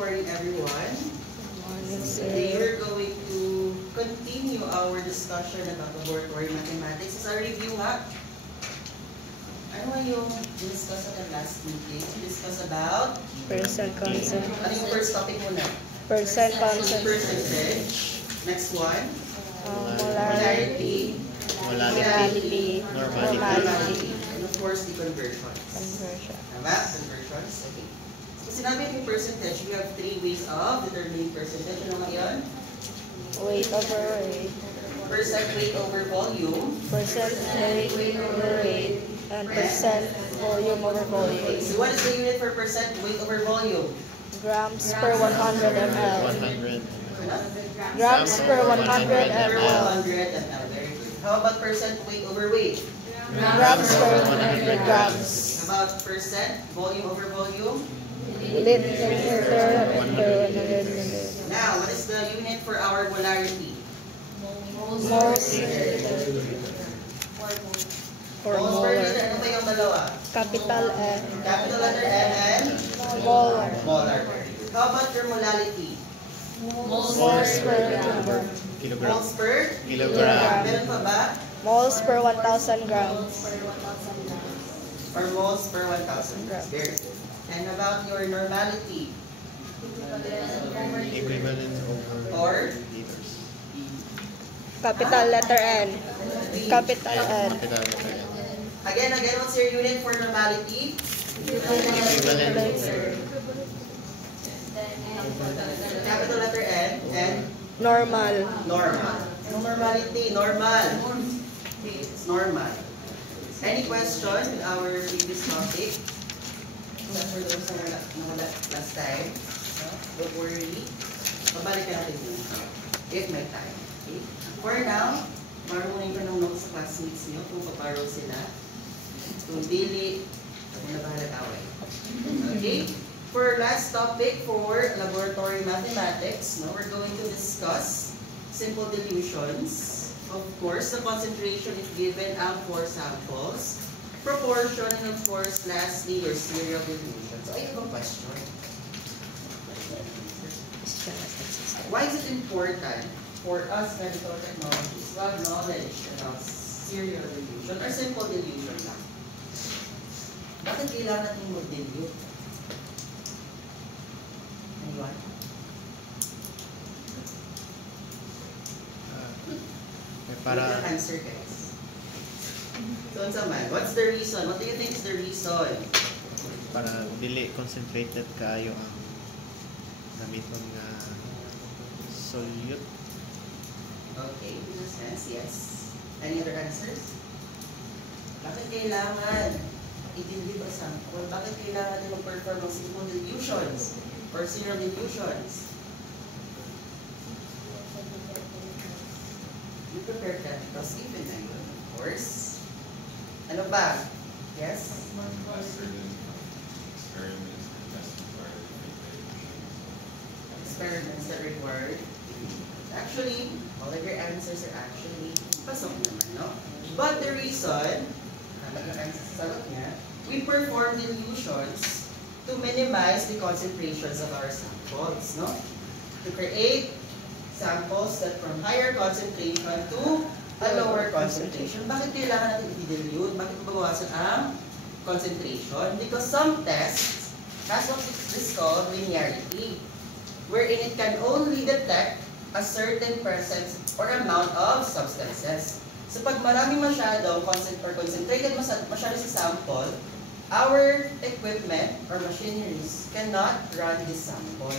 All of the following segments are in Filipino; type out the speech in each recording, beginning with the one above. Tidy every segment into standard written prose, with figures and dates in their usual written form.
morning, everyone. Today we're going to continue our discussion about laboratory mathematics. As a review nga, ano nga yung discuss at last meeting? Discuss about Percent concept. ano yung first topic muna? Percent concept. Percentage. Next one. Molarity. Molality. Normality. And of course, the conversions. Conversion. Tama? Conversions? Okay. So, sinabi yung percentage, we have three ways of determining percentage. Ano nga yun? Weight over weight. Percent weight over volume. Percent weight over weight. And percent volume over volume. So, what is the unit for percent weight over volume? Grams per 100 ml. 100. Grams per 100 Per ml. 100 ml. Very good. How about percent weight over weight? Grams per 100 grams. How about percent volume over volume? Liter per 100 ml. Now, what is the unit for our molarity? Moles per Moles per molar. liter. Ano ba yung dalawa? Capital M. Capital letter M and Molar. molar. How about your molality? Moles per kilogram. Kilogram. Moles per Kilogram. Meron pa ba? Moles per 1,000 grams. Or moles per 1,000 grams. Very good. And about your normality? Equivalent Or? over liters. Capital letter N. Capital N. Capital letter N. Again, what's your unit for normality? Equivalent over Capital letter N and Normal. normal. Anong normality? Normal. It's normal. Any question with our previous topic? Except for those na wala last time. No? Don't worry. Babalikan natin yun. If may time. Okay? For now, marunin ko ng notes sa classmates niyo kung paparo sila. Kung dili, ako na bahala away. Okay? For last topic for laboratory mathematics, no, we're going to discuss simple dilutions. Of course, the concentration is given ang 4 samples, proportion, and of course, lastly, your serial dilution. So, I have a question. Why is it important for us medical technologists to have knowledge about serial dilution or simple dilution lang? Bakit kailangan natin mag-dilute? Anyone? para You can answer, guys. So, what's the reason? What do you think is the reason? para dili concentrated kaayo ang gamiton nga solute. Okay, business sense, yes. Any other answers? Bakit kailangan i-dilute ang sample? Bakit kailangan natin mag-perform ng simple dilutions or serial dilutions? You prepare chemical given na yun, of course. Ano ba? Yes? Experiments that required. Actually, all of your answers are actually pasok naman, no? But the reason, sagot niya, we perform dilutions to minimize the concentrations of our samples, no? To create samples that from higher concentration to a lower concentration. Bakit kailangan natin i-dilute? Bakit mabawasan ang concentration? Because some tests has what is called linearity, wherein it can only detect a certain percent or amount of substances. So pag marami masyadong concentrated masyado sa sample, our equipment or machineries cannot run this sample.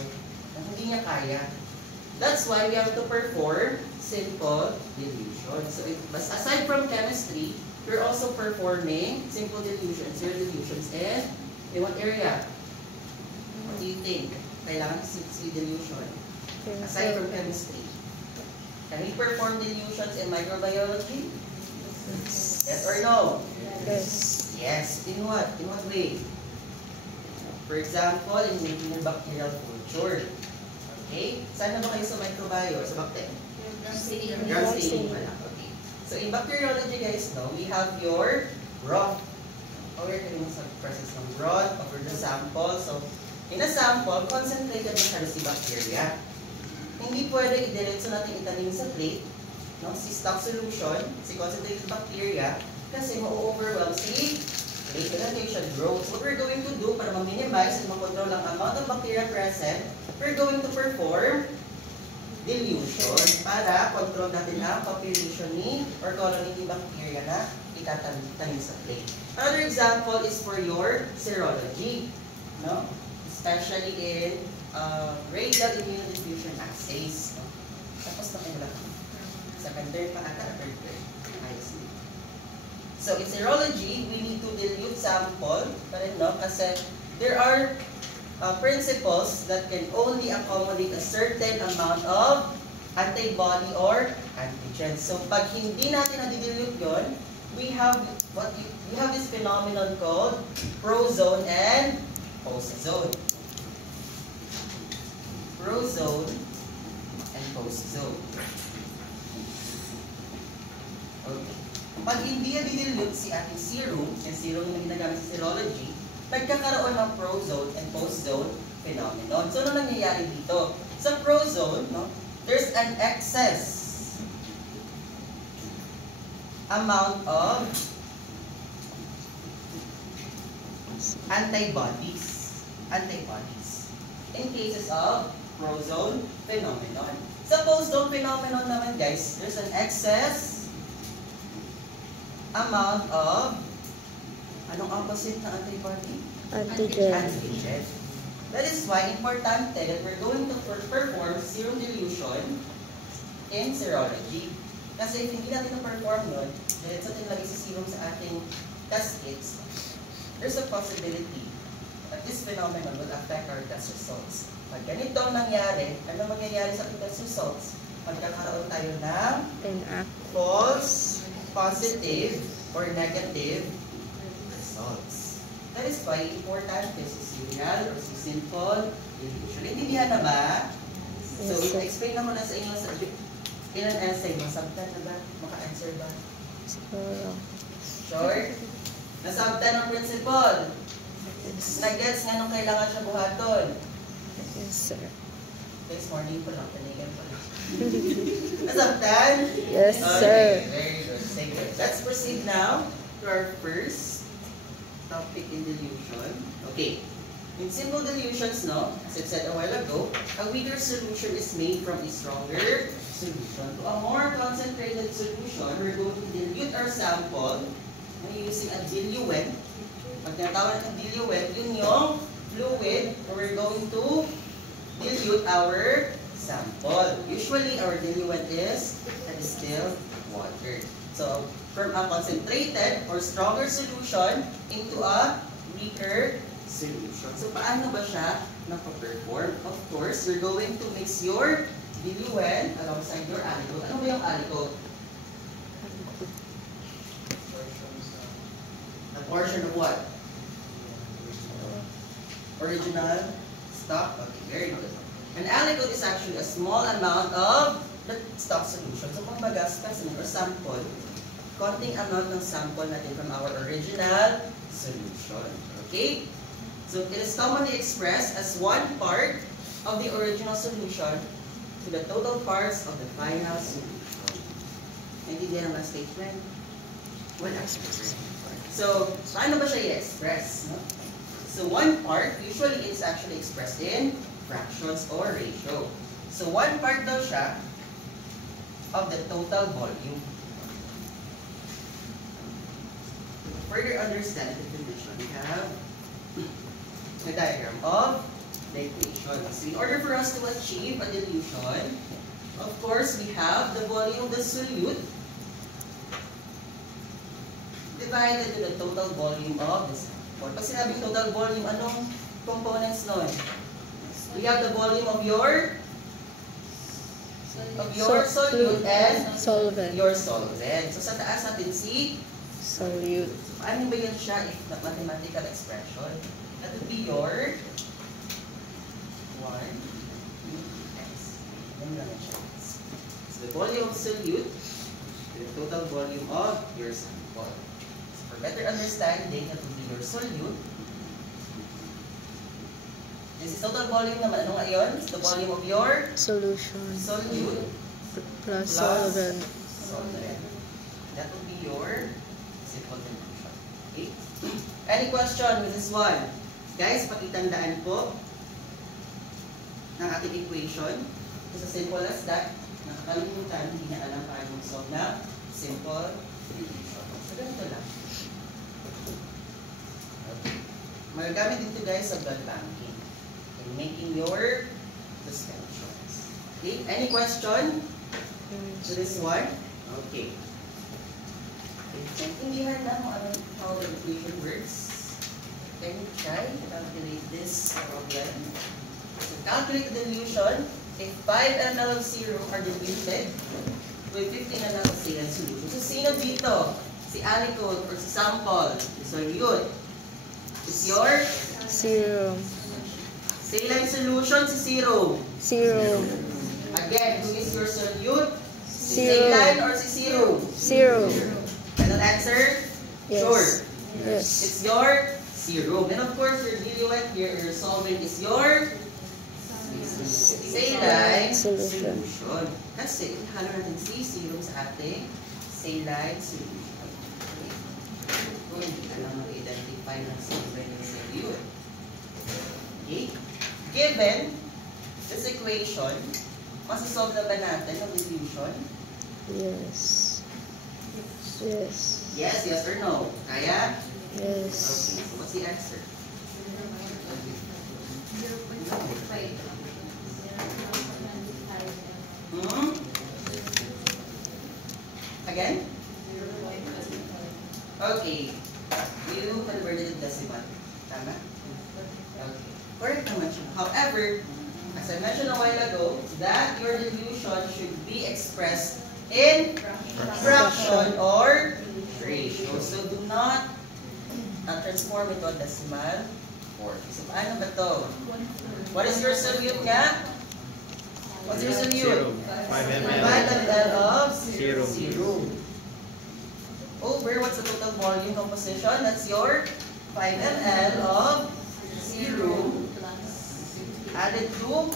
Hindi niya kaya. That's why we have to perform simple dilution. So aside from chemistry, we're also performing simple dilutions, serial dilutions in what area? What do you think? Kailangan si dilution. Aside from chemistry. Can we perform dilutions in microbiology? Yes or no? Yes. Yes. In what? In what way? For example, in making a bacterial culture. Okay? Saan na ba kayo sa microbio? Sa bacteria? Ground staining pala. Okay. So in bacteriology, guys, no, we have your broth. Aware kayo sa presence ng broth over the sample. So In a sample, concentrated na si bacteria. Hindi pwede i-diretso natin itanim sa plate, no? Si stock solution, si concentrated bacteria, kasi ma-overwhelm si plate adaptation growth. What we're going to do para ma-minimize and ma-control ang amount of bacteria present, we're going to perform dilution para control natin ang population ni or colony ni bacteria na itatanim sa plate. Another example is for your serology, no? Especially in radial immunodiffusion assays. No? Tapos na kayo lang. Second term pa ata, third term. Ayos. So in serology, we need to dilute sample pa rin, no? Kasi there are principles that can only accommodate a certain amount of antibody or antigen. So pag hindi natin na-dilute yun, we have this phenomenon called prozone and post-zone. Prozone and post-zone. Okay. Pag hindi na-dilute si ating serum, yung serum na ginagamit sa serology, nagkakaroon ng prozone and post-zone phenomenon. So, ano nangyayari dito? Sa prozone, no, there's an excess amount of antibodies in cases of prozone phenomenon. Sa post-zone phenomenon naman, guys, there's an excess amount of anong opposite na antibody? Antigen. Antigen. That is why importante that we're going to perform serum dilution in serology. Kasi if hindi natin na-perform yun, dahil sa tinlagay sa serum sa ating test kits, there's a possibility that this phenomenon will affect our test results. Pag ganito ang nangyari, ano mangyayari sa ating test results? Magkakaroon tayo ng false positive or negative results. That is why important is serial or si simple dilution. Intindihan na ba? So, explain naman na sa inyo sa ilan essay. Masabtan na ba? Maka-answer ba? Siguro. Sure? Nasabtan ang principle. Nag-gets nga nung kailangan siya buhaton. Yes, sir. This morning ko lang, tanigan ko lang. Nasabtan? Yes, Okay, sir. very good. Thank you. Let's proceed now to our first topic in dilution. Okay. In simple dilutions, no, as I said a while ago, a weaker solution is made from a stronger solution. To a more concentrated solution, we're going to dilute our sample using a diluent. Pag tinatawag natin diluent, yun yung fluid na we're going to dilute our sample. Usually, our diluent is a distilled water. So, from a concentrated or stronger solution into a weaker solution. So, paano ba siya nakaperform? Of course, you're going to mix your diluent alongside your alcohol. Ano ba yung alcohol? A portion of what? Original stock? Okay, very good. An alcohol is actually a small amount of the stock solution. So, kung baga, specimen or sample, konting amount ng sample natin from our original solution. Okay? So, it is commonly expressed as 1 part of the original solution to the total parts of the final solution. Hindi din naman statement. Well expressed. So, paano ba siya i-express? No? So, 1 part, usually it's actually expressed in fractions or ratio. So, 1 part daw siya of the total volume. Further understand the definition, we have a diagram of the equation. So in order for us to achieve a dilution, of course, we have the volume of the solute divided to the total volume of the sample. Pag sinabing total volume, anong components nun? We have the volume of your solute and solvent. your solvent. So sa taas natin si Solute. paano ba yun siya if mathematical expression? That would be your 1, 2x. Yan lang siya. So the volume of solute, the total volume of your sample. So for better understanding, that would be your solute This is total volume naman. Ano nga yun? It's the volume of your Solution. solute Plus solvent. solvent. That would be your simple dilution. Okay? Any question with this one? Guys, pakitandaan po ng ating equation. It's as simple as that. Nakakalimutan, hindi na alam paano mag-solve na simple dilution. So, ganito lang. Okay. Magagamit dito guys sa blood banking in making your suspensions. Okay? Any question to this one? Okay. Intindihan na mo how the equation works. Can you try to calculate this problem? So calculate the dilution if 5 ml of serum are diluted with 15 ml of saline solution. So sino dito? Si alicot or si sample? Si solute? Is your Serum. saline solution, si serum. Serum. Again, who is your solute? Si Serum. saline or si serum? Serum. Final answer? Yes. Sure. Yes. It's your serum. And of course, your diluent here, your solvent is your saline Solution. solution. Kasi, halo natin si serum sa ating saline solution. Okay? Kung hindi ka lang mag-identify ng solvent ng diluent. Okay? Given this equation, masasolve na ba natin ang dilution? Yes. Yes. Yes, yes or no? Kaya? Yes. Okay, so what's the answer? Hmm? Again? Okay. You converted it decimal. Tama? Okay. Correct naman siya. However, as I mentioned a while ago, that your dilution should be expressed in fraction or ratio. So do not transform it to a decimal form. So paano ba to? What is your solute nga? What's your solute? 5 5 ml. ml of Serum. serum. Over, what's the total volume composition? That's your 5 ml of serum added to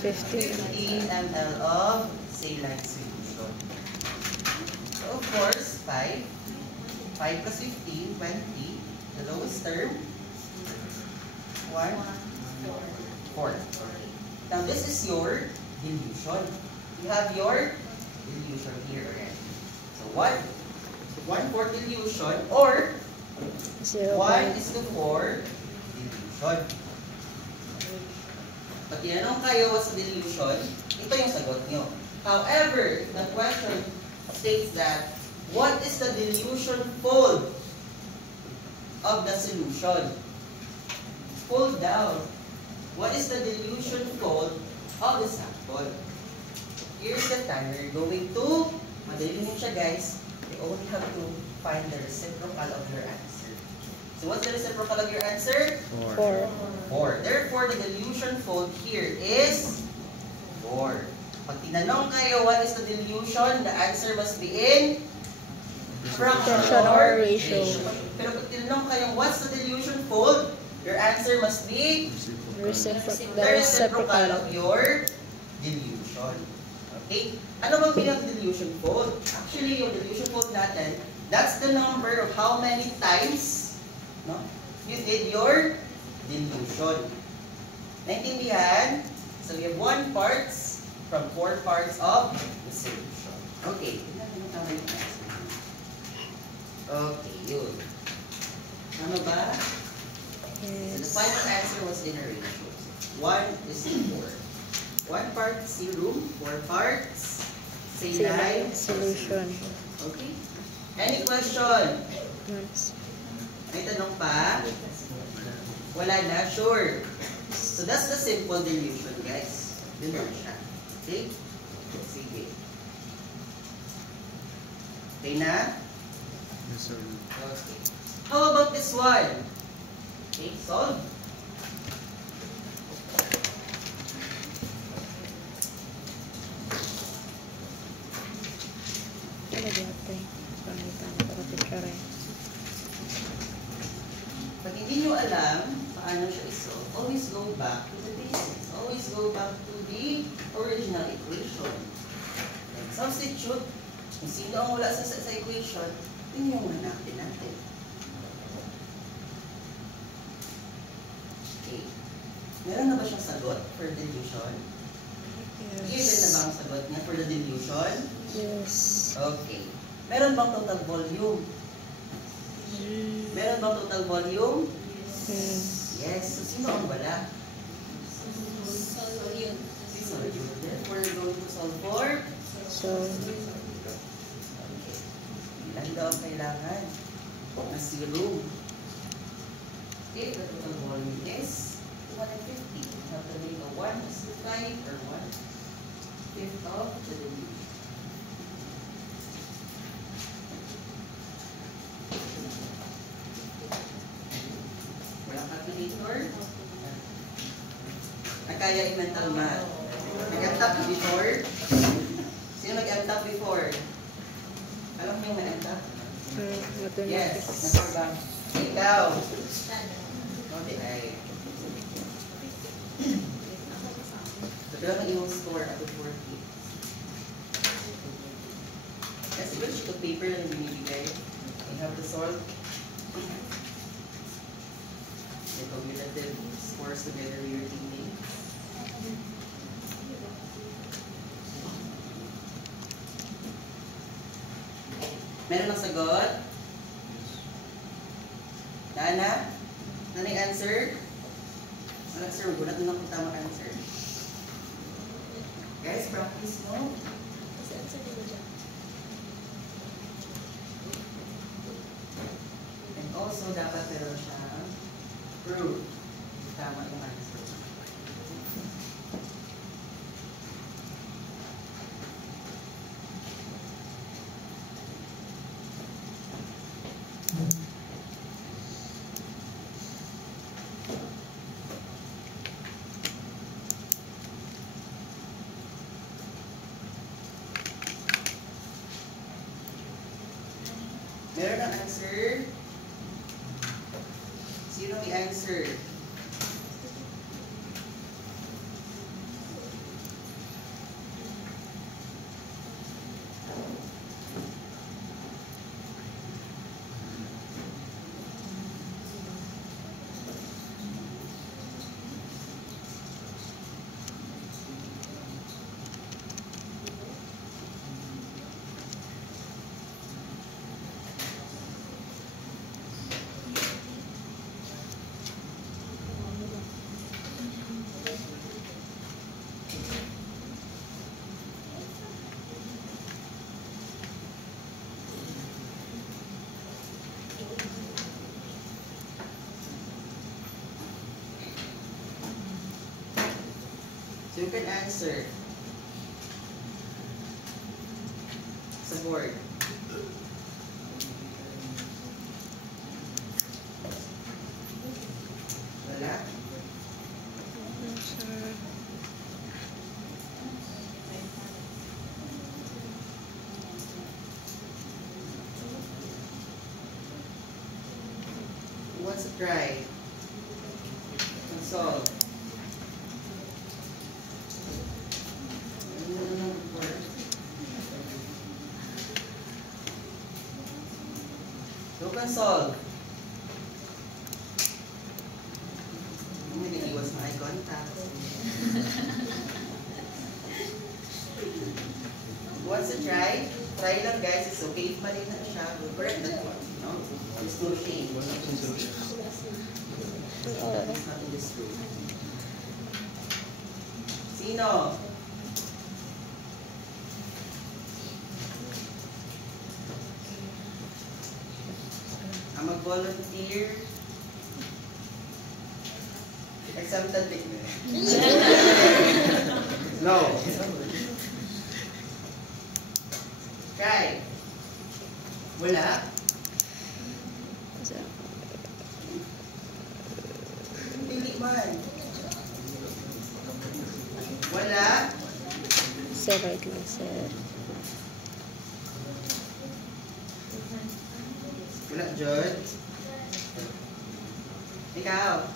15. 15 ml of saline solution. So of course, 5 plus 15, 20. The lowest term, 1, 4. Now this is your dilution. You have your dilution here already. So 1/4 dilution or 1:4 dilution. Pag tinanong kayo what's the dilution, ito yung sagot nyo. However, the question states that what is the dilution fold of the solution? Fold down. What is the dilution fold of the sample? Here's the time. We're going to, madali nyo siya guys, you only have to find the reciprocal of your answer. So what's the reciprocal of your answer? 4. 4. Therefore, the dilution fold here is 4. Pag tinanong kayo what is the dilution, the answer must be in fraction or ratio. Pero pag tinanong kayo what's the dilution fold, your answer must be the reciprocal of your dilution. Okay? Ano bang bilang dilution fold? Actually, yung dilution fold natin, that's the number of how many times you did your dilution. Naintindihan? So we have 1 parts from 4 parts of the solution. Okay. Okay, yun. Ano ba? So the final answer was in a ratio. 1:4. 1 part serum, 4 parts saline Solution. Okay? Any question? Yes. May tanong pa? Wala na? Sure. So that's the simple dilution, guys. Yun lang siya. Okay? Sige. Okay na? Yes, sir. Okay. How about this one? Okay, solve. Talaga ate. Pangitan ko sa picture eh. Pag hindi nyo alam paano siya isolve, always go back to the basics. Always go back to the original equation. And substitute. Kung sino ang wala sa equation, yun yung hanapin natin. Okay. Meron na ba siyang sagot for dilution? Given na ba ang sagot niya for the dilution? Yes. Okay. Meron bang total volume? Meron bang total volume? Yes. So, sino ang wala? Si solute. Therefore, we're going to solve for? So, Ilan daw ang kailangan? Na zero. Okay, the total volume is 250. We have to make a 1/5 or 1/5 of the dilution. Walang calculator? Nakaya yung mental math. Nag-MTAP before? Sino nag-MTAP before? Alam mo yung nag-MTAP? Yes, nag-MTAP. Ikaw. Okay, ay. So, lang ang iyong score at the 40. Kasi ba sheet of paper lang yung binibigay? You have to solve the cumulative scores together with your teammates. Meron ng sagot? Dana? Ano yung answer? Ano answer? Magulat na lang kung tama answer. Guys, practice mo. And also, dapat meron siyang proof. Tama yung answer. Meron ang answer? Sino may answer? So you can answer sa board. Wala? Who wants to try? Solve. Who can solve? Hindi nag-iwas na eye contact. Who wants to try? Try lang guys, it's okay if mali na siya. We'll correct that one. No? There's no shame. It's not in this room. Sino? Ang mag-volunteer. Exempted din. No. Try. Wala. Hindi man. Wala. Sir, right lang, sir. Wala, Jod. Ikaw.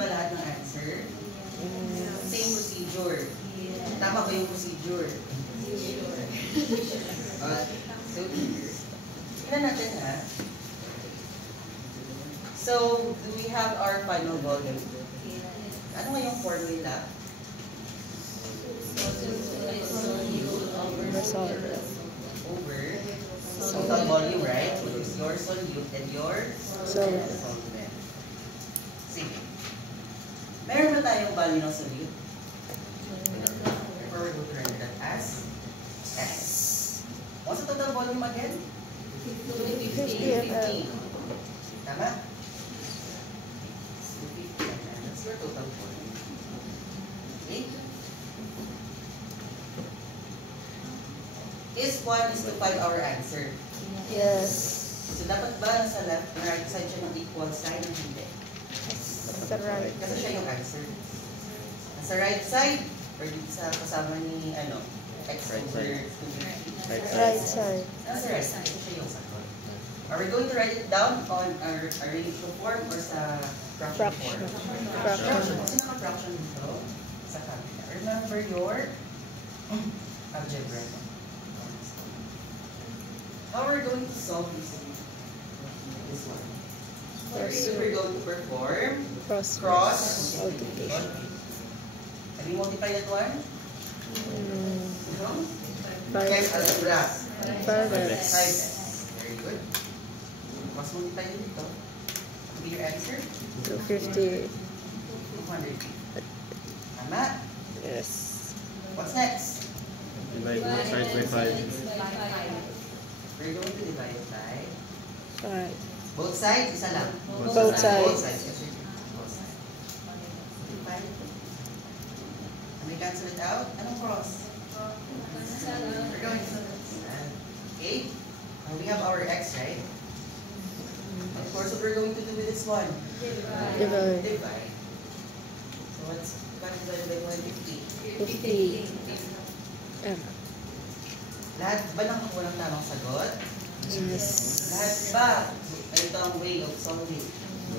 ba lahat ng answer? Yes. Same procedure. Tama ba yung procedure? So, tingnan natin ha. So, do we have our final volume? Ano nga yung formula? Result. Over total volume, right? Which is your solute and your Solvent. solvent. Sige. Meron ba tayong value ng solute? Therefore, we're going to write that as S. What's the total volume again? 50 ml. Tama? 50 ml. That's your total volume. Okay? This one is to find our answer. Yes. So, dapat ba sa left and right side siya ng equal sign o hindi? That's right. Kasi siya yung answer. Sa right side, or dito sa kasama ni, X Right over side. 250. Right side. Sa right side, kasi siya yung sagot. Are we going to write it down on our ratio form or sa fraction Fraction. form? Fraction. Kasi naka-fraction dito sa camera. Remember your algebra. How are we going to solve this one? First, we're going to perform cross Multiplication. Have you multiplied that one? No? Yes, Five. algebra. 5x. 5. Very good. Cross multiply din dito. Be your answer? 250. 200. Tama? Yes. What's next? Divide both sides by 5. We're going to divide it by 5. both sides, isa lang. Both sides. Both sides. Yes, sir. Both sides. Divide. Can we cancel it out? Anong cross? We're going to okay. We have our x, right? Of course, what we're going to do with this one? Divide. Divide. So what's divided by 150? 50. M. Lahat ba ng walang tamang sagot? Yes. Lahat ba? Ito ang way of solving.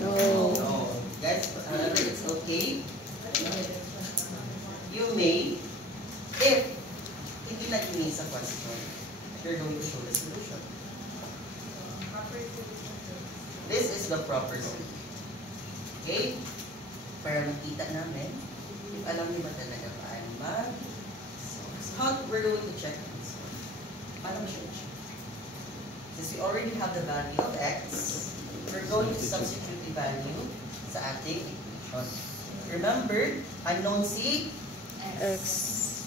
No. No. Guys, however, it's okay. You may, if hindi nag-inis sa question, you're going to show the solution. This is the proper solution. Okay? Para makita namin, if alam niyo ba talaga paano so how we're going to check this one? Paano siya check? Since we already have the value of x, we're going to substitute the value sa ating equation. Remember, unknown C, X.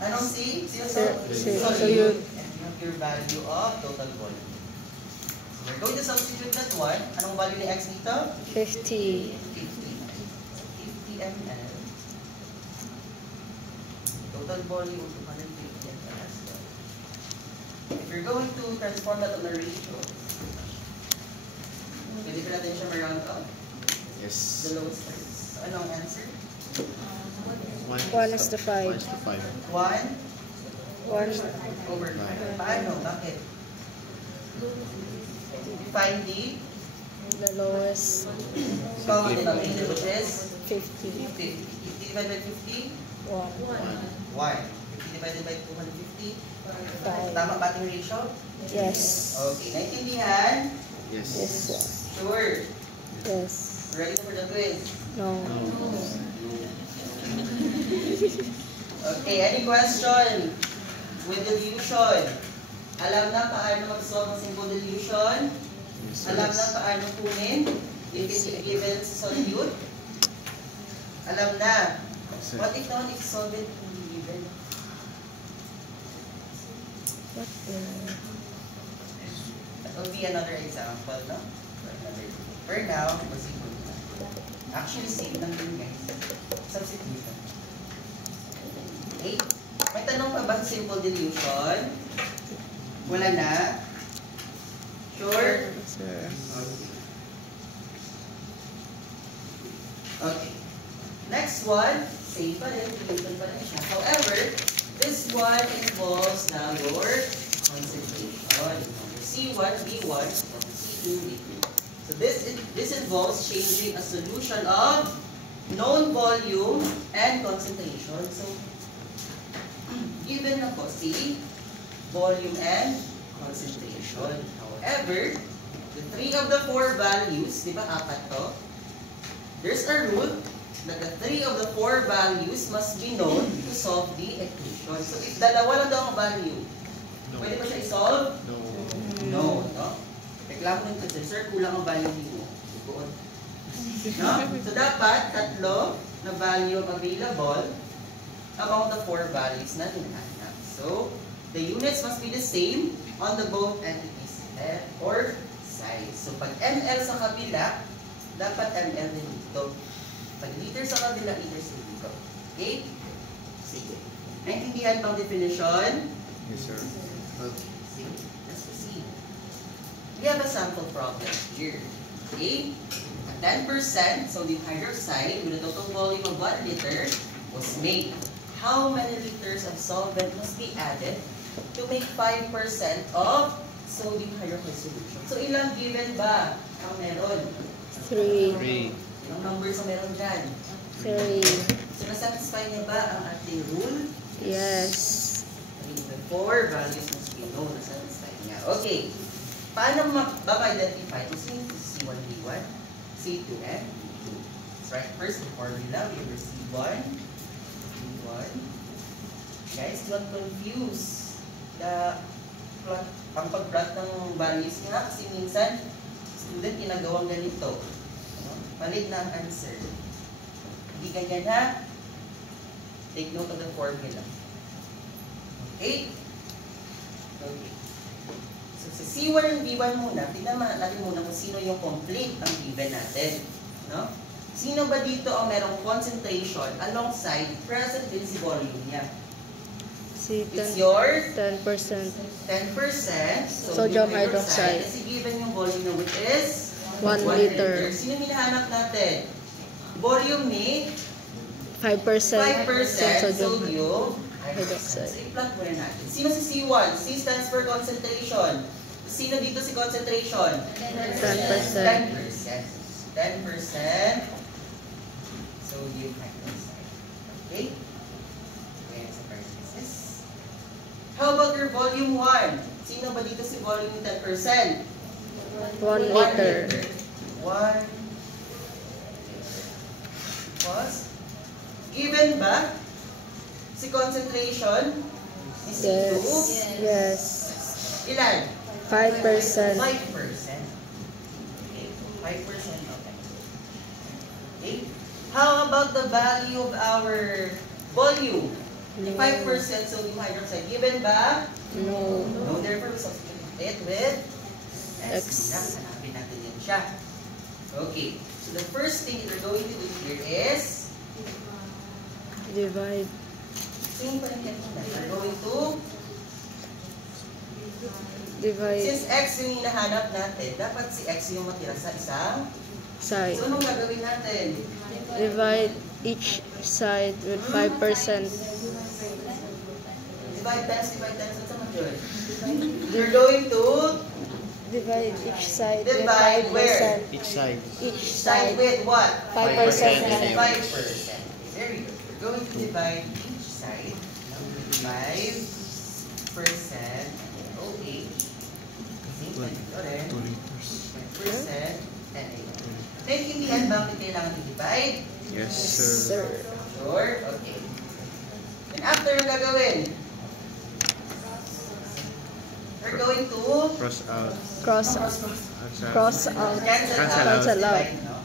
unknown C, Solute. solute, and you have your value of total volume. So we're going to substitute that one. Anong value ni x dito? 50. 50 ml. Total volume, 250 ml as well. If you're going to transform that on a ratio, pwede pa natin siya ma-round up. Yes. The lowest terms. So, anong answer? 1 is to 5. 1 is to 5. 1 1 over 5. Paano? Bakit? Find the lowest. common denominator, which is 50. 50. 50 divided by 50? 1. 1. 50 divided by 250? 5. Tama ba ating ratio? Yes. Okay. Naintindihan? Yes. Yes, sir. Sure. Yes. Ready for the quiz? No. Okay, any question with dilution? Alam na paano mag-solve ng simple dilution? Yes, Alam na paano kunin if it's given sa solute? Alam na. Yes, What if naman if solvent hindi given? What the? That will be another example, no? For now, proceed mo na. Actually, same lang din guys. Substitution. Okay? May tanong pa ba sa simple dilution? Wala na? Sure? Yes, sir. Okay. Next one, same pa rin, dilution pa rin siya. However, this one involves now your concentration. C1, B1, C2, B2. So So this involves changing a solution of known volume and concentration. So, given na po si volume and concentration. However, the 3 of the 4 values, di ba 4 to? There's a rule that the 3 of the 4 values must be known to solve the equation. So, if dalawa lang daw ang value, pwede ba siya i-solve? No. No? Reklamo ng teacher, sir, kulang ang value mo. No? So, dapat tatlo na value available among the 4 values na hinahanap. So, the units must be the same on the both entities or sides. So, pag ml sa kabila, dapat ml din dito. Pag liter sa kabila, liter sa dito. Okay? Sige. Naintindihan bang definition? Yes, sir. Okay. Sige. Let's proceed. We have a sample problem here. Okay? 10% sodium hydroxide with a total volume of 1 liter was made. How many liters of solvent must be added to make 5% of sodium hydroxide solution? So, ilang given ba ang meron? 3. Ilang numbers ang meron dyan? 3. So, nasatisfy niya ba ang ating rule? Yes. The 4 values must be known. Nasatisfy niya. Okay. Paano ma-identify kung sino C1, B1, C2, and B2? That's right. First, the formula. We have C1, B1. Guys, don't confuse the plot, ang pag-plot ng values nga kasi minsan student ginagawang ganito. Malit na ang answer. Hindi ganyan ha. Take note of the formula. Okay? Okay. So, sa C1 and B1 muna, tignan natin muna kung sino yung complete ang given natin. No? Sino ba dito ang merong concentration alongside present din si volume niya? Si It's your 10%. 10% Sodium hydroxide. Kasi given yung volume na which is 1 liter. Sino hinahanap natin? Volume ni 5% 5% sodium sodium hydroxide. So, i-plot muna natin. Sino si C1? C stands for concentration. Sino dito si concentration? 10%. 10% sodium hydroxide. Okay? Okay, sa parenthesis. How about your volume 1? Sino ba dito si volume 10%? 1 liter. 1 was given ba si concentration is Yes. 2? Yes. Ilan? 5%. 5%. Okay, 5% okay. Okay. How about the value of our volume? The 5% sodium hydroxide given ba? No. No, therefore we substitute it with X. Hanapin natin yan siya. Okay. So the first thing we're going to do here is Divide. same pa rin yan. We're going to Divide since X yung hinahanap natin, dapat si X yung matira sa isang. side. So anong gagawin natin? Divide each side with 5%. Divide times, what's naman yun? You're going to Divide each side with divide where? 5%. Each side. Each Side side with what? 5%. 5%. 5%. Very good. We're going to divide each side 5%. OH. Ito rin. 5% and 8. Naintindihan bakit kailangan i-divide? Yes, Sir. Sure? Okay. And after yung gagawin, we're going to Cross out. Cross out. Cross out. cancel out. Cancel out. Divide, no?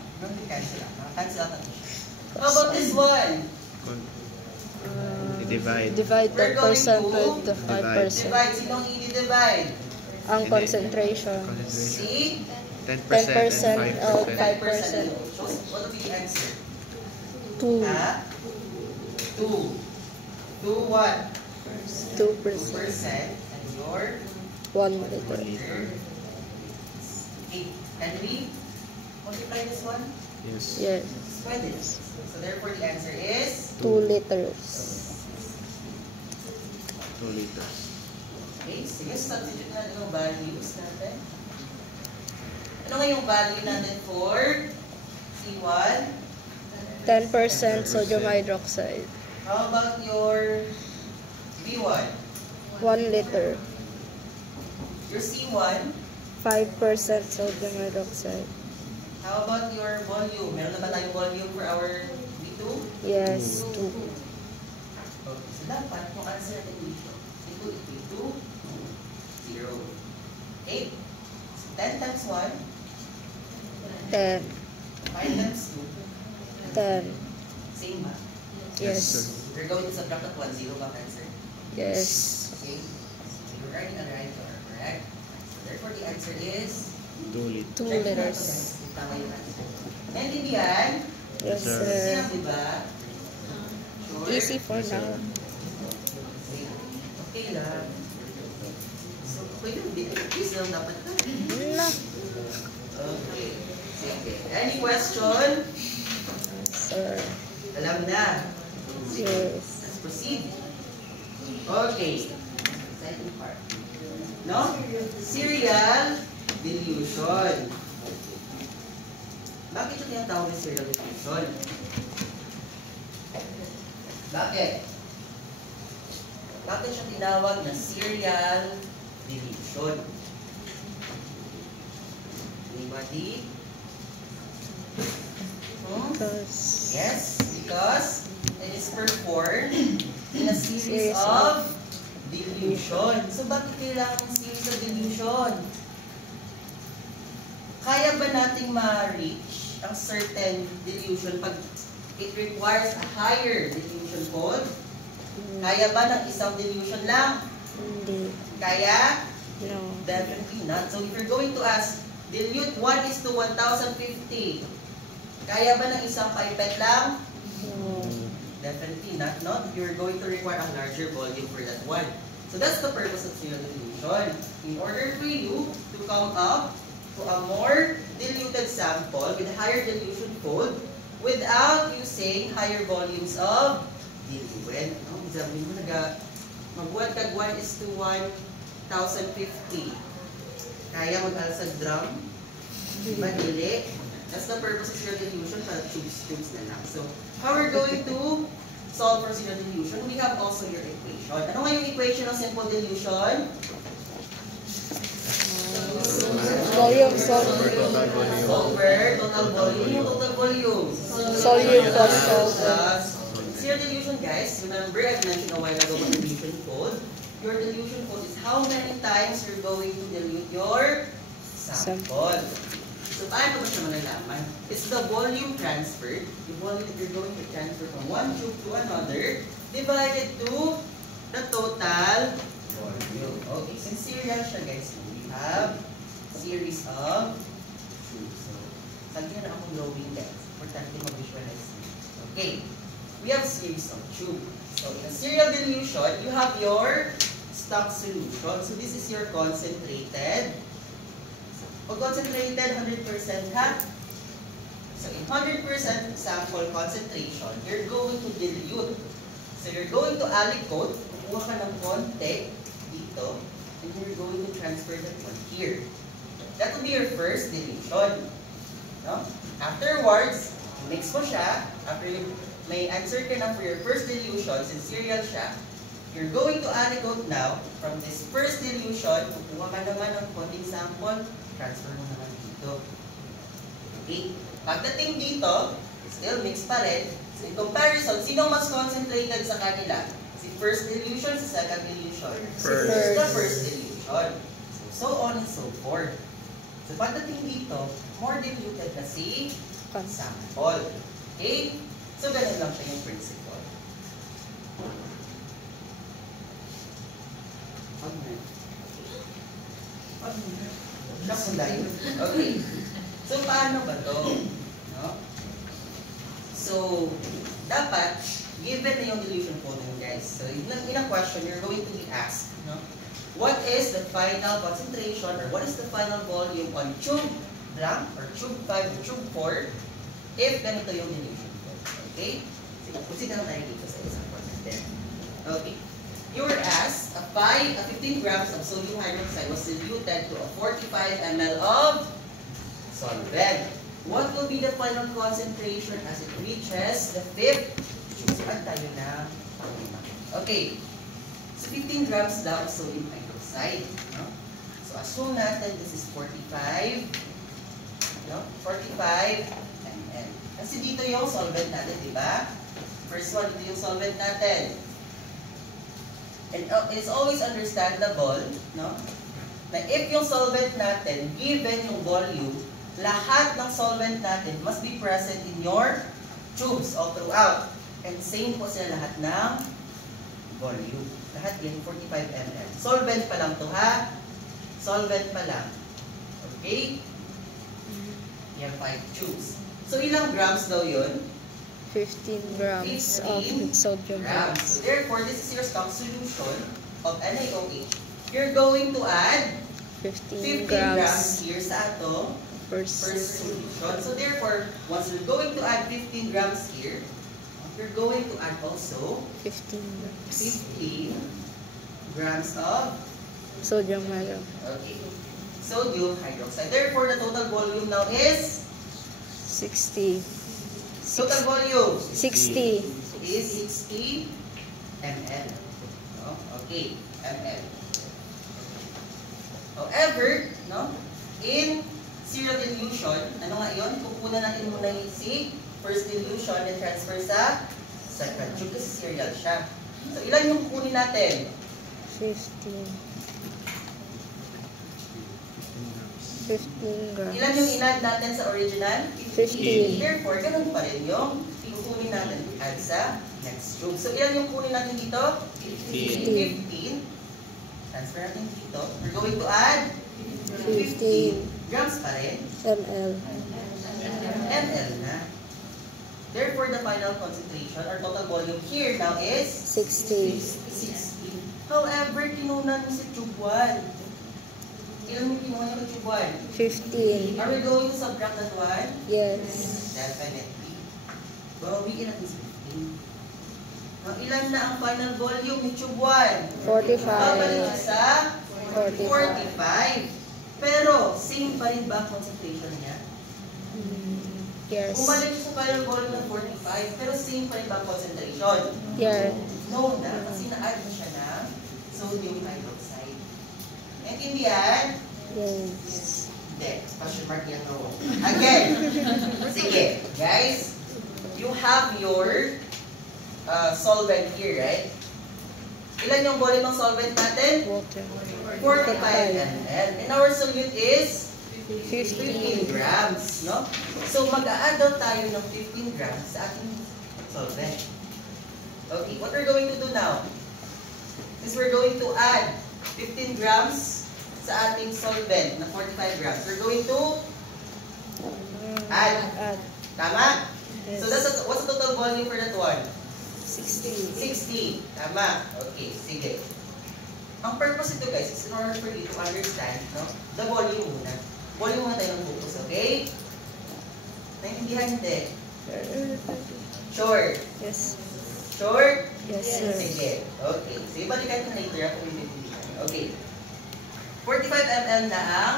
Cancel out. Cancel out natin siya. How about this one? Divide. Divide We're going 10% to with the 5%. Divide. Sinong i-divide? Ang concentration. See? 10% 10% and out 5%. 5%. So, what will be the answer? 2. Ha? 2. 2 what? 2%. And your 1 liter. liter. 8. Can we multiply this one? Yes. Yes. Pwede. So, therefore, the answer is 2 liters. 2 liters. okay. Sige, substitute natin ang values natin. Ano nga yung value natin for C1? 10% sodium hydroxide. How about your B1? 1 liter. Your C1? 5% sodium hydroxide. How about your volume? Meron na ba tayong volume for our B2? Yes, 2. Okay, so dapat yung answer natin dito. B2 equal to 0. 8. So 10 times 1? 10. 5 times 2? 10. Same ba? Yes. We're going to subtract that 1, 0 back answer. Yes. Okay? So you're writing on the right order, correct? So therefore the answer is 2 liters. 2 check natin liters. kung tama yung answer. Naintindihan? Yes, Sir. sir. Sino, di ba? Sure? Easy for now. Okay lang. So, okay lang. Please lang dapat na. Na. Okay. Sige. Any question? Sir. Alam na. Yes. Let's proceed. Okay. Second part. No? Serial dilution. Bakit siya tinatawag na serial dilution? Bakit? Bakit siya tinawag na serial dilution? Anybody? Because Yes, because it is performed in a series Series of dilution. So, bakit kailangan ng series of dilution? Kaya ba nating ma-reach ang certain dilution pag it requires a higher dilution code? Kaya ba ng isang dilution lang? hindi. Kaya? No. Definitely not. So, if you're going to ask, dilute 1:1050, kaya ba ng isang pipette lang? No. Definitely not. No? You're going to require a larger volume for that one. So that's the purpose of serial dilution. In order for you to come up to a more diluted sample with higher dilution code without using higher volumes of diluent. No? Example mo, mag-1 kag 1:1050. Kaya mag-alsa drum? Diba, dili? That's the purpose of serial dilution, para tubes na lang. So, how we're going to solve for serial dilution, we have also your equation. Ano nga yung equation ng simple dilution? Volume, Over total volume. Over total volume. Yung total volume. Solute plus solvent. Plus serial dilution, guys, remember I mentioned a while ago about dilution code. Your dilution code is how many times you're going to dilute your sample. So, paano ba siya malalaman? It's the volume transferred, the volume that you're going to transfer from one tube to another, divided to the total volume. Okay, since serial siya, guys, we have series of tubes. So, sagyan na akong drawing, guys. Importante mag-visualize. Okay, we have series of tube. So, in a serial dilution, you have your stock solution. So, this is your concentrated. Pag concentrated, 100% ha? So, in 100% sample concentration, you're going to dilute. So, you're going to aliquot, kukuha ka ng konti dito, and you're going to transfer that one here. That will be your first dilution. No? Afterwards, mix mo siya. After may answer ka na for your first dilution, since serial siya, you're going to aliquot now. From this first dilution, kukuha ka naman ng konting sample, transfer mo naman dito. Okay? Pagdating dito, still mix pa rin. So in comparison, sino mas concentrated sa kanila? Si first dilution, si second dilution? First. The first dilution. So on and so forth. So pagdating dito, more diluted na si sample. Okay? So ganun lang siya yung principle. Okay. So, paano ba to? No? So, dapat, given na yung dilution code nun, guys. So, in a question, you're going to be asked, no? What is the final concentration or what is the final volume on tube blank or tube 5 or tube 4 if ganito yung dilution code? Okay? So, consider na tayo dito sa example natin. Okay. You were asked, a 15 grams of sodium hydroxide was diluted to a 45 ml of solvent. What will be the final concentration as it reaches the fifth tube? So, tayo na. Okay. So, 15 grams daw ang sodium hydroxide. No? So, assume natin this is 45. No? 45 ml. Kasi dito yung solvent natin, di ba? First one, ito yung solvent natin. And it's always understandable, no? Na if yung solvent natin, given yung volume, lahat ng solvent natin must be present in your tubes all throughout. And same po sila lahat ng volume. Lahat yan, 45 ml. Solvent pa lang to, ha? Solvent pa lang. Okay? Yan, 5 tubes. So, ilang grams daw yun? 15 grams of 15 sodium grams. hydroxide. So, therefore, this is your stock solution of NaOH. You're going to add 15 grams grams here sa ato per first solution. So therefore, once you're going to add 15 grams here, you're going to add also 15 grams 15 grams of sodium hydroxide. okay, sodium hydroxide. Therefore, the total volume now is 60 total volume 60 is 60 ml. No? Okay, ml. However, no, in serial dilution, ano nga yun? Kukunan natin muna yung si first dilution and transfer sa second tube kasi serial siya. So, ilan yung kukunin natin? 15 grams. Ilan yung in-add natin sa original? 15. Therefore, ganun pa rin yung kukunin natin add sa next tube. So, ilan yung kunin natin dito? 15. Transfer natin dito. We're going to add 15 grams pa rin. ml. ml na. Therefore, the final concentration or total volume here now is 60. 60. However, kinunan mo si tube 1. Ilan yung kinuha niya sa tube 1? 15. Are we going to subtract that one? Yes. Definitely. Bawiin natin sa 15. Ilan na ang final volume ni tube 1? 45. Babalik sa 45. 45. Pero, same pa rin ba ang concentration niya? Yes. Bumalik siya sa final volume ng 45, pero same pa rin ba ang concentration? Yes. No na, kasi na-add na siya ng sodium hydroxide. Naintindihan? Yes. Hindi. Question mark yan, no. Again. Sige. Guys, you have your solvent here, right? Ilan yung volume ng solvent natin? Water. 45 ml. And our solute is 15. 15 grams, no? So, mag-a-add daw tayo ng 15 grams sa ating solvent. Okay, what we're going to do now? Since we're going to add 15 grams sa ating solvent na 45 grams, we're going to add. Tama? Yes. So, what's the total volume for that one? 60. 60. Tama. Okay, sige. Ang purpose ito, guys, is in order for you to understand, no, the volume muna. Volume muna tayo ng focus, okay? Naintindihan hindi? Sure. Yes. Sure? Yes, sir. Sige. Okay. Sige, balikan ko later kung hindi naintindihan. Okay. 45 ml na ang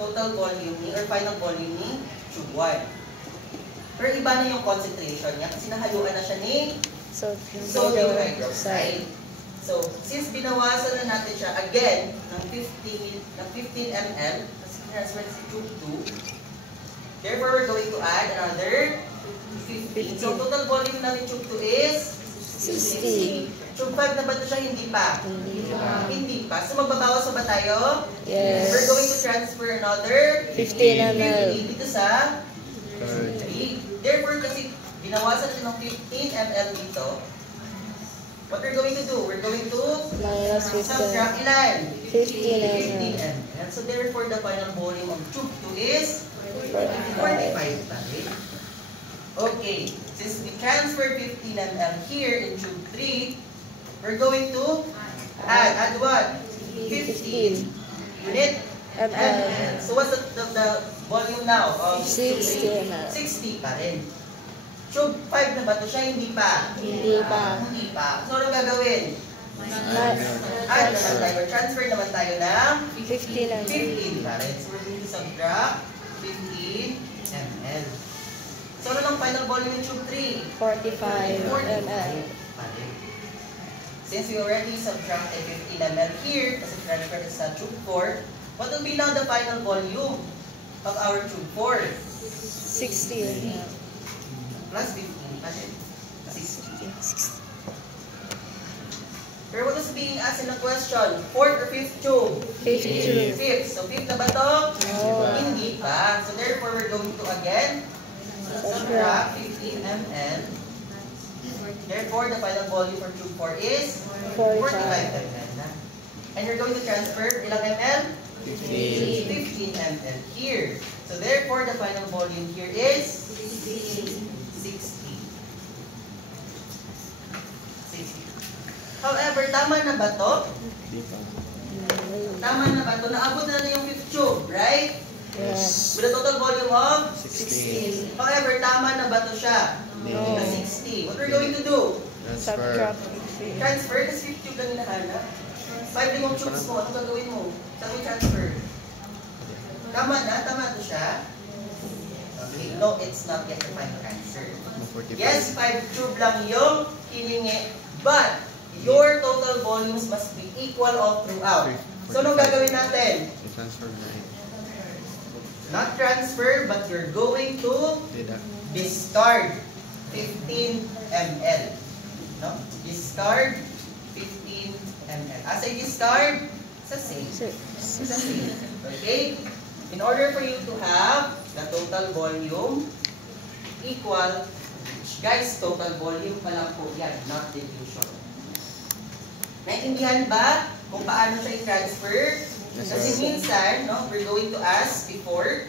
total volume ni, or final volume ni tube 1. Pero iba na yung concentration niya kasi nahaluan na siya ni sodium hydroxide. So, since binawasan na natin siya again ng 15 ml, kasi transfer si tube 2, therefore we're going to add another 15. So, total volume na ni tube 2 is 60. Tube 5 na ba ito siya? Hindi pa. Hindi pa. So, magbabawas pa ba tayo? Yes. We're going to transfer another 15 ml. dito sa 3. Therefore, kasi binawasan natin ng 15 ml dito, what we're going to do? We're going to Minus 15. subtract ilan? 15 ml. And so therefore, the final volume of tube 2 is 45. 45 pa rin. Okay, since we transfer 15 ml here in tube 3, we're going to add what? 15 unit ml. So what's the volume now of 60 ml. 60 pa rin. Tube 5 na ba ito siya? Hindi pa. Hindi pa. Hindi pa. So ano gagawin? Add naman tayo. Transfer naman tayo ng 15 ml. 15 pa rin. So we're going to subtract 15 ml. So, ano lang final volume ng tube 3? 45 ml. Since we already subtracted 15 ml here, kasi transfer is sa tube 4, what will be now the final volume of our tube 4? 60 ml. Plus 15, kasi 60. 60. Pero what is being asked in the question? Fourth or fifth tube? 52. Fifth. So, fifth na ba to? No. Hindi pa. So, therefore, we're going to again subtract 15 ml. Therefore, the final volume for tube 4 is 45 ml na. And you're going to transfer ilang ml? 15 ml here. So, therefore, the final volume here is 60. However, tama na ba to? Tama na ba to? Naabot na yung fifth tube, right? Yes. With a total volume of 60. However, tama na ba to siya? No. Na 60. What we're going to do? Subtract 50. Transfer, kasi fifth tube lang hinahanap. 5 limang tubes mo, ano gagawin mo? Saan mo transfer? Tama na? Tama to siya? Okay. No, it's not yet the final answer. Yes, 5 tube lang yung hiningi. But, your total volumes must be equal all throughout. So, anong gagawin natin? Transfer na Not transfer, but you're going to discard 15 ml. No? Discard 15 ml. As I discard, sa same. Sa same. Okay? In order for you to have the total volume equal, guys, total volume pa lang po yan, not diffusion. Naintindihan ba kung paano siya i-transfer? Yes, Kasi sir. minsan, no, we're going to ask before,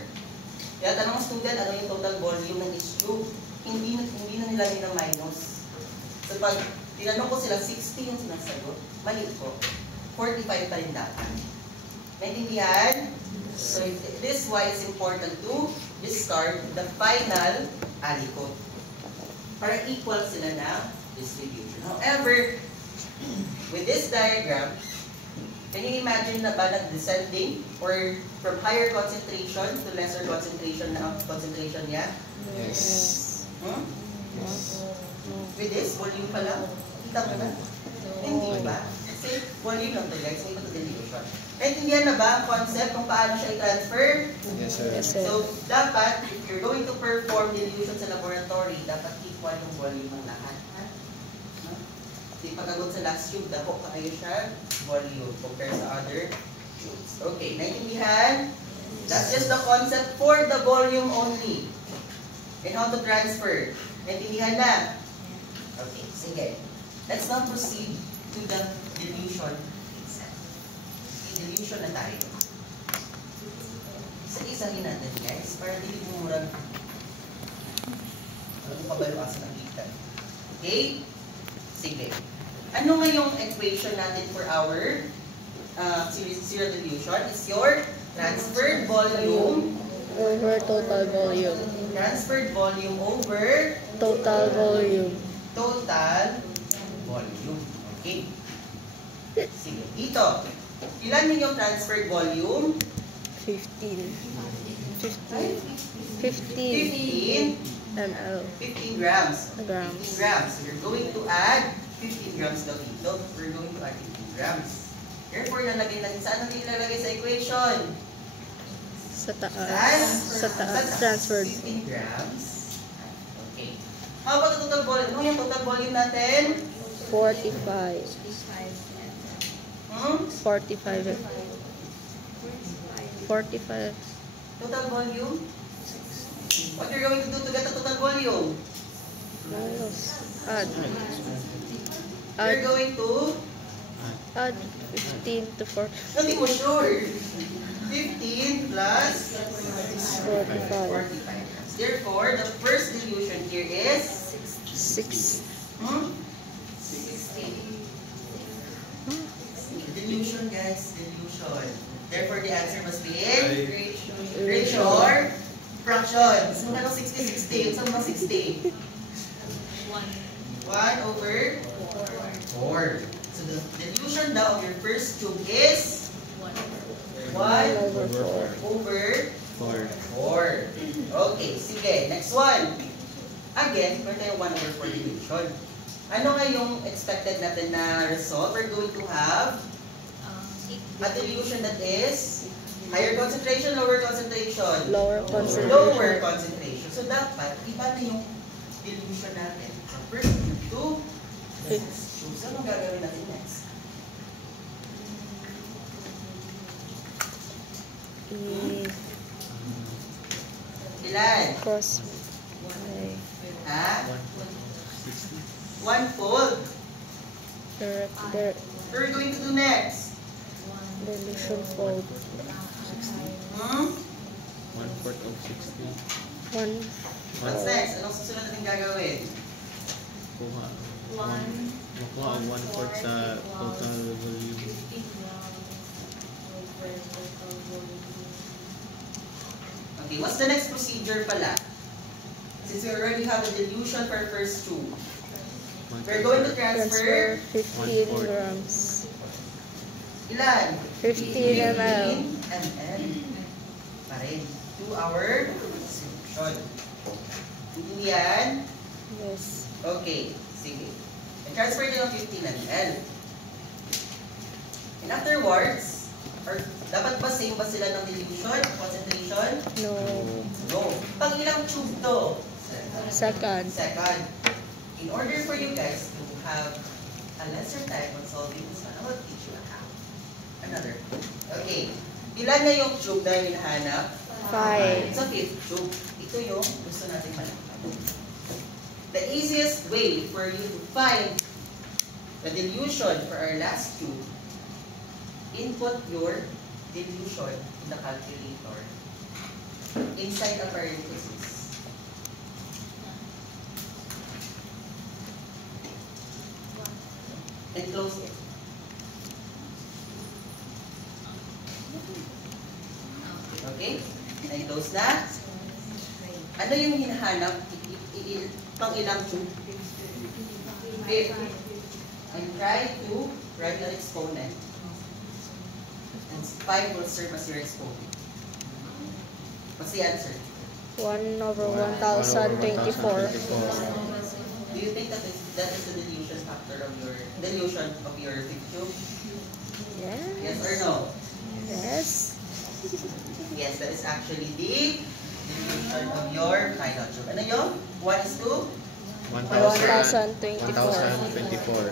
kaya tanong student, ano yung total volume ng each tube? Hindi na nila mina-minus. So pag tinanong ko sila, 60 yung sinasagot, mali po. 45 pa rin dapat. Naintindihan? So this is why it's important to discard the final alikot para equal sila na distribution. However, with this diagram, can you imagine na ba nag-descending or from higher concentration to lesser concentration na ang concentration niya? Yes. Hmm? With this, volume pa lang? Kita mo na? Hindi ba? Kasi volume lang to guys, hindi pa to dilution. Naintindihan na ba ang concept kung paano siya i-transfer? Yes, sir. Yes, sir. So, dapat, if you're going to perform dilution sa laboratory, dapat equal yung volume ng lahat. Di pagkagot sa last tube, dako pa kayo siya volume compared sa other tubes. Okay, naintindihan? That's just the concept for the volume only. And how to transfer. Naintindihan na? Okay, sige. Let's now proceed to the dilution itself. Okay, dilution na tayo. Isa-isahin natin guys, para hindi mumurag. Ano kabaluasan ang kita? Okay? Sige. Ano nga yung equation natin for our serial dilution? Is your transferred volume Over total volume. transferred volume over Total volume. total volume. Okay? Sige. Dito. Ilan yung transferred volume? 15. 15. 15. 15 ml. 15 grams. 15 Grams. grams. So you're going to add 15 grams daw dito. We're going to add 15 grams. Therefore, lalagay natin. Saan natin ilalagay sa equation? Sa taas. Sa taas. Transferred. 15 grams. Okay. How about the total volume? Ano yung total volume natin? 45. Hmm? 45. 45. Total volume? What you're going to do to get the total volume? Minus. Add. You're going to... Add 15 to 40. Hindi mo sure. 15 plus 45. 45 grams. Therefore, the first dilution here is 6. 60. Dilution, guys. Dilution. Therefore, the answer must be in ratio or fraction. So, ano 60-60? Saan mo 60? 1 over 4. So, the dilution daw of your first tube is 1 over 4. over 4. 4. Okay, sige. Next one. Again, meron tayong 1 over 4 dilution. Ano nga yung expected natin na result? We're going to have a dilution that is higher concentration, lower concentration. Lower concentration. Lower concentration. So dapat, iba na yung dilution natin. From first tube to next tube. So anong gagawin natin next? Ilan? Cross. Okay. Ha? 60. 1-fold. The What are we going to do next? dilution fold. 60. Hmm? 1/4 of 60. 1. What's next? Anong susunod natin gagawin? Kuha. Makuha ang 1/4 sa total volume. Okay, what's the next procedure pala? Since we already have a dilution for first tube, we're going to transfer Transfer 15 grams. ilan? 15 ml. ml pa rin to our solution. Hindi yan? Yes. Okay, sige. I-transfer nyo ng 15 ml. And afterwards, or dapat ba same ba sila ng dilution, concentration? No. No. Pang ilang tube to? Second. Second. In order for you guys to have a lesser time on solving this one, I will teach you how. Another. Okay. Ilan na yung tube na hinahanap? 5. It's a fifth tube. Ito yung gusto natin malaman. The easiest way for you to find the dilution for our last tube, input your dilution in the calculator inside a parenthesis. And close it. Okay? Na-close na. Ano yung hinahanap? Pang ilang tube? Fifth. And try to write an exponent. And 5 will serve as your exponent. What's the answer? 1 over 1024. Do you think that is the dilution factor of your dilution of your fifth tube? Yes. Yes or no? Yes. Yes, that is actually the dilution of your final tube. Ano yun? 1 is to? 1024. 1024.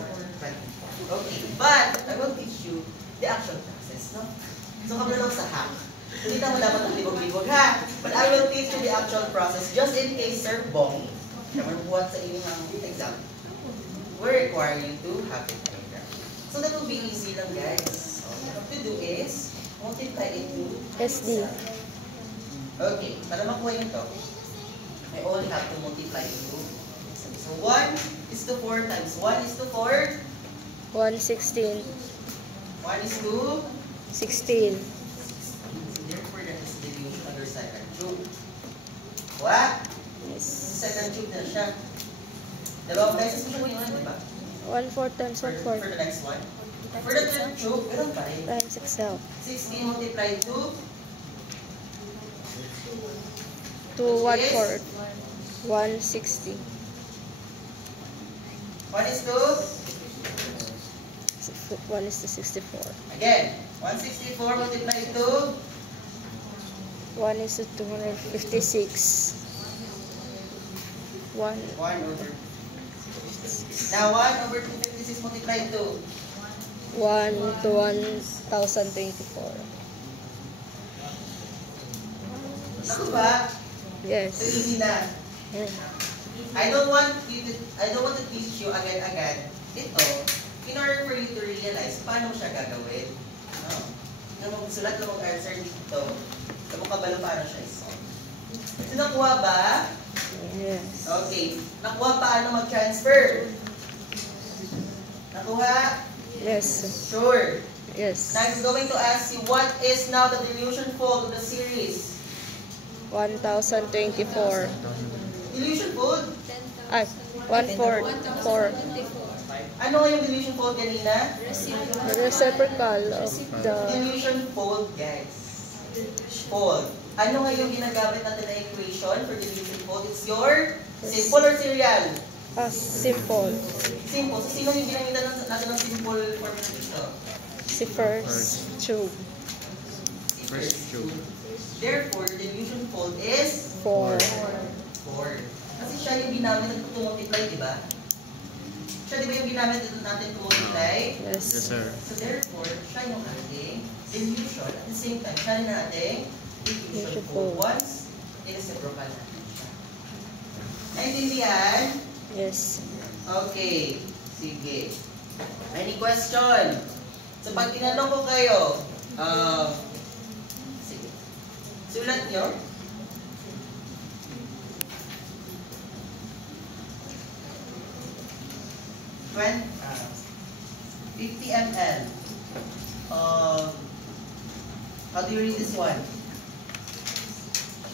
Okay, but I will teach you the actual process, no? So, kami lang sa hack. Hindi mo dapat ang libog-libog, ha? But I will teach you the actual process just in case, Sir Bong, naman buhat sa inyong exam, will require you to have it diagram. So, that will be easy lang, guys. All you have to do is multiply it to SD. Okay, para makuha yun to, I only have to multiply it to. So, 1 is to 4 times 1 is to 4. 116. 1 is to 16. therefore, that is the dilution under second tube. What? Yes. Second tube na siya. Dalawang beses mo siya kunin di ba? 1/4 times For 1/4 the next one. For the third tube, ganun pa rin. times itself. 16 multiplied to To 1/4. 160. 1 is to 1 is to 64. again. 164 multiplied to 1 is to 256. 1 1 over. Now 1 over 256 multiplied to 1 to 1024. Naku ba? So Yes. easy na. I don't want to teach you agad-agad ito in order for you to realize paano siya gagawin. No? Nung magsulat ng answer dito, kung kabalo paano siya i-solve. So nakuha ba? Yes. Okay. Nakuha paano mag-transfer? Nakuha? Yes. Sure. Yes. Now I'm going to ask you, what is now the dilution fold of the series? 1024. Dilution fold? Ay, 1/4. 4. Ano nga yung dilution fold kanina? The reciprocal of the... Dilution fold, guys. fold. Ano nga yung ginagamit natin na equation for dilution fold? It's your simple or serial? Simple. Simple. So, sino yung ginamitan natin ng simple formula dito? Si first tube. First tube. Therefore, the dilution fold is 4. 4. Kasi siya yung ginamit natin to multiply, di ba? Siya di ba yung ginamit natin to multiply? Yes. Yes, sir. So therefore, siya yung ating dilution. At the same time, siya rin ang ating dilution fold once i-reciprocal natin siya. Naintindihan? Yes. Okay. Sige. Any question? So pag tinanong ko kayo, sige. Sulat nyo. 50 ml. How do you read this one?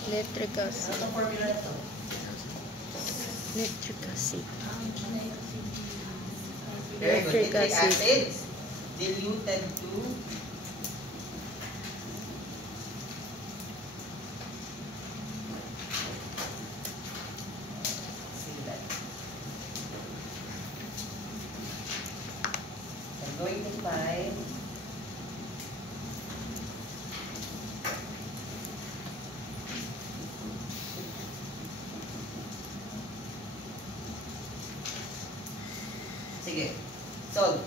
Nitric acid. Ano ang formula nito? Nitric acid. Very good. Nitric Nitric acid. acid diluted to I'm going to find sige. Solve.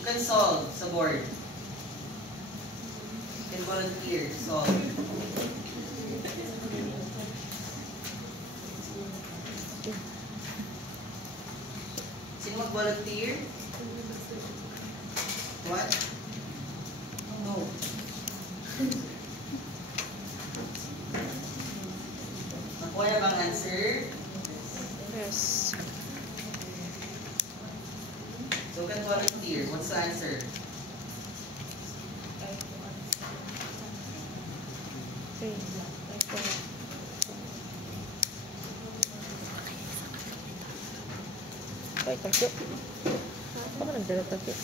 You can solve sa board. You can volunteer. Solve. Sino mag-volunteer? What? No. Nakuha na bang answer? Yes. So, can volunteer. What's the answer? Okay. Ay, tagyo. Ako ka nagdala tagyo.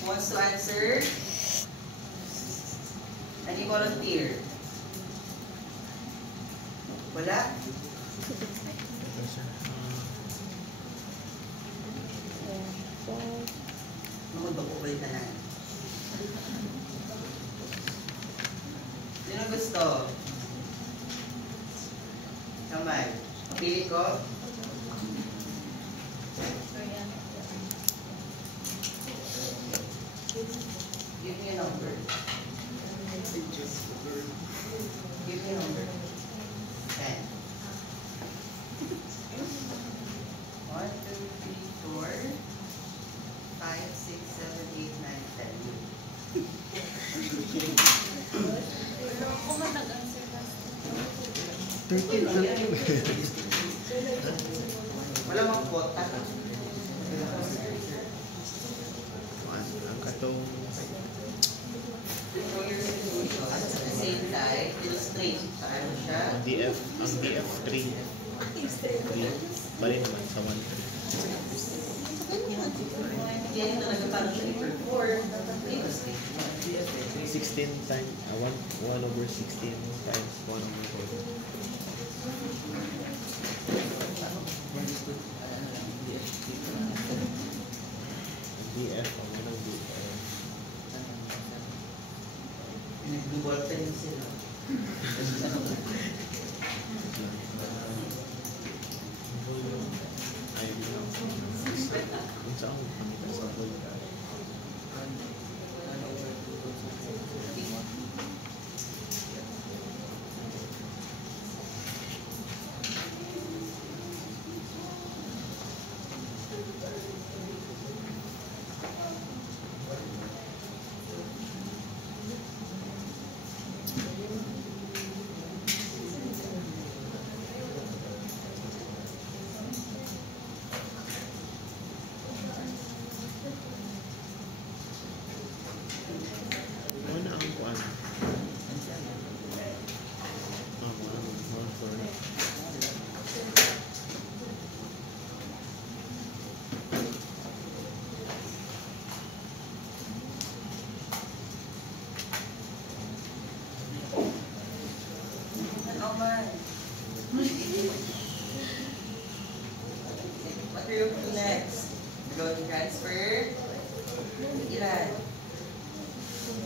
Who wants to answer? Any volunteer? Wala? Lumabag ko ba yung tanan? Sino gusto? Kamay. Pili ko. Give me a number. Give me a number. 10. 1, 2, 3, 4, 5, 6, 7, 8, 9, 10. Wala mang kota. Ang katong Show your solution. At the same time, illustrate. Paano siya? ang DF 3. 3. Bali naman sa 1. Yan yung talaga paano siya i-perform. Illustrate. 16 times 1/16 times 1/4. DF ang anong DF. Pinag-dual pen sila. Ay, kung saan ako pamitas sa Volta.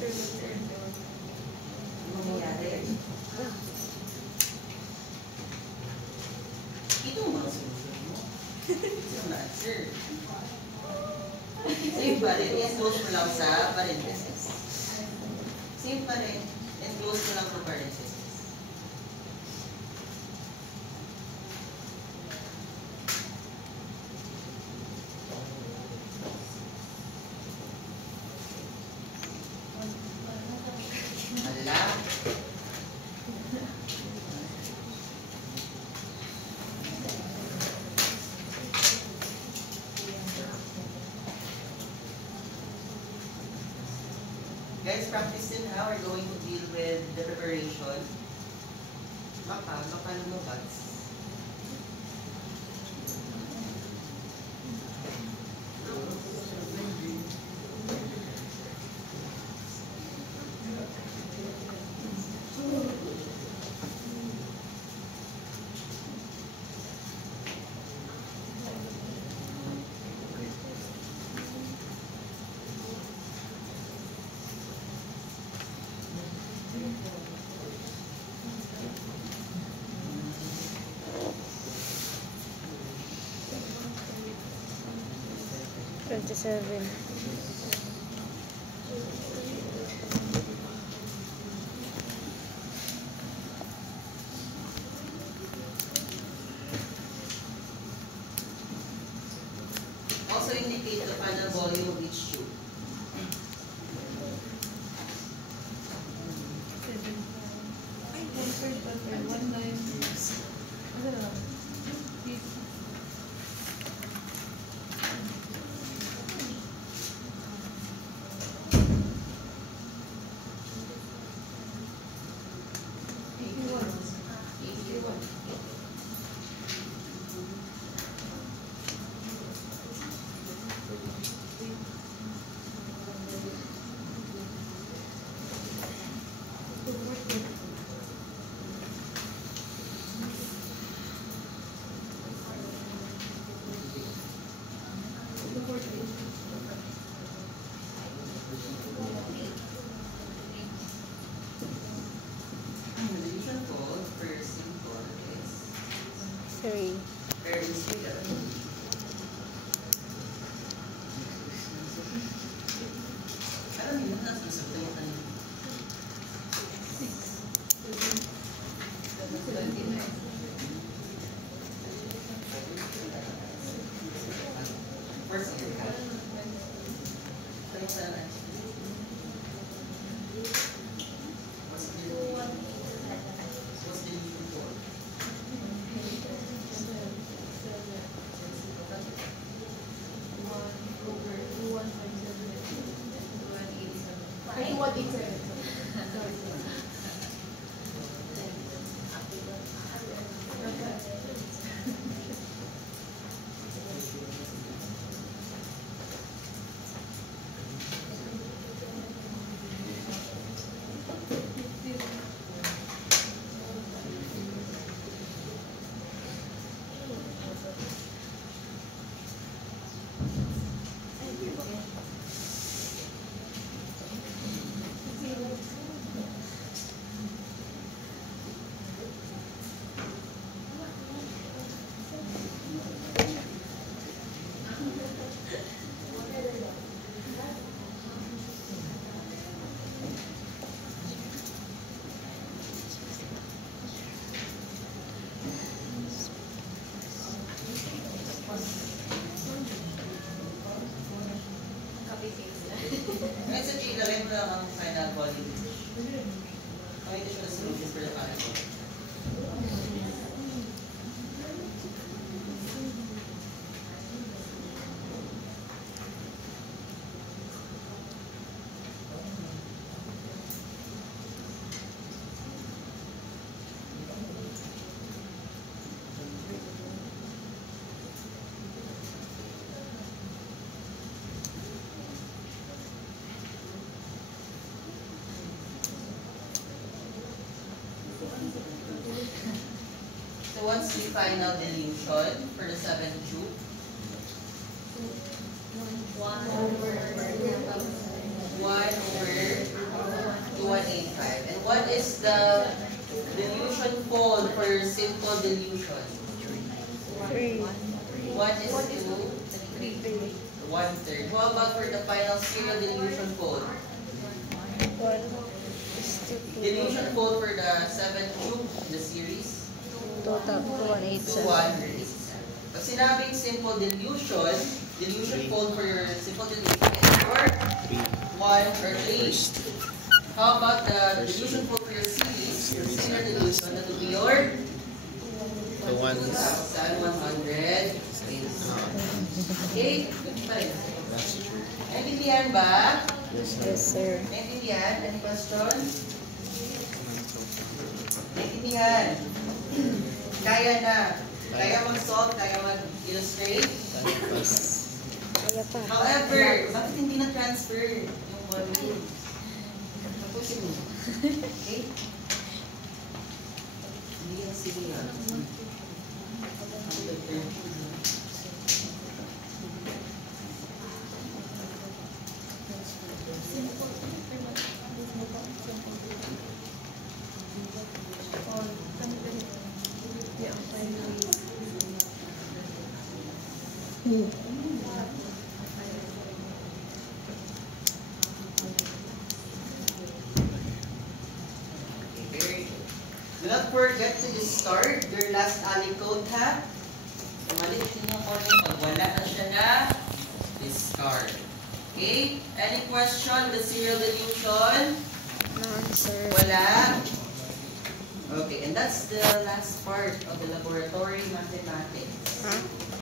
Ano mangyayari? Ito ang mga solution mo. Ito ang answer. Same pa rin. Enclose mo lang sa parenthesis. Same pa rin. Enclose mo lang sa parenthesis. Hala. Guys, practice din how we're going to deal with the preparation. Baka lumabas. Seven. Also indicate the final volume of each tube. The usual code for simple is 3. very simple. Alam niyo, nasa sabi ng first year ka. What's the usual code? Ay, 187. Ngayon sa G, lagay mo lang ang final volume. Ito siya na solution for the final volume. So what's the final dilution for the 7th tube? 1 over 1 over is the dilution fold for your simple dilution? 3. 1 is to 3. 1/3. How about for the final serial dilution fold? 1 is to 2. Dilution fold for the 7th cube in the series? 187. 200. Pag sinabing simple dilution fold for your simple dilution is your 1 or 3. How about the dilution fold for your series? Your serial dilution, that will be your The ones. 2,100. Okay? Good pa rin. That's true. Naintindihan ba? Yes, sir. Yes, sir. Naintindihan? Any question? Naintindihan? Kaya na. Kaya mag-solve, kaya mag-illustrate. Kaya pa. However, bakit hindi na-transfer yung volume? Tapusin mo. Okay? Hindi na sige yan. Do not forget to discard your last aliquot, ha? Umalit ninyo ko rin. Pag wala na siya na, discard. Okay? Any question with the serial dilution? None, sir. Wala? Okay, and that's the last part of the laboratory mathematics. Huh?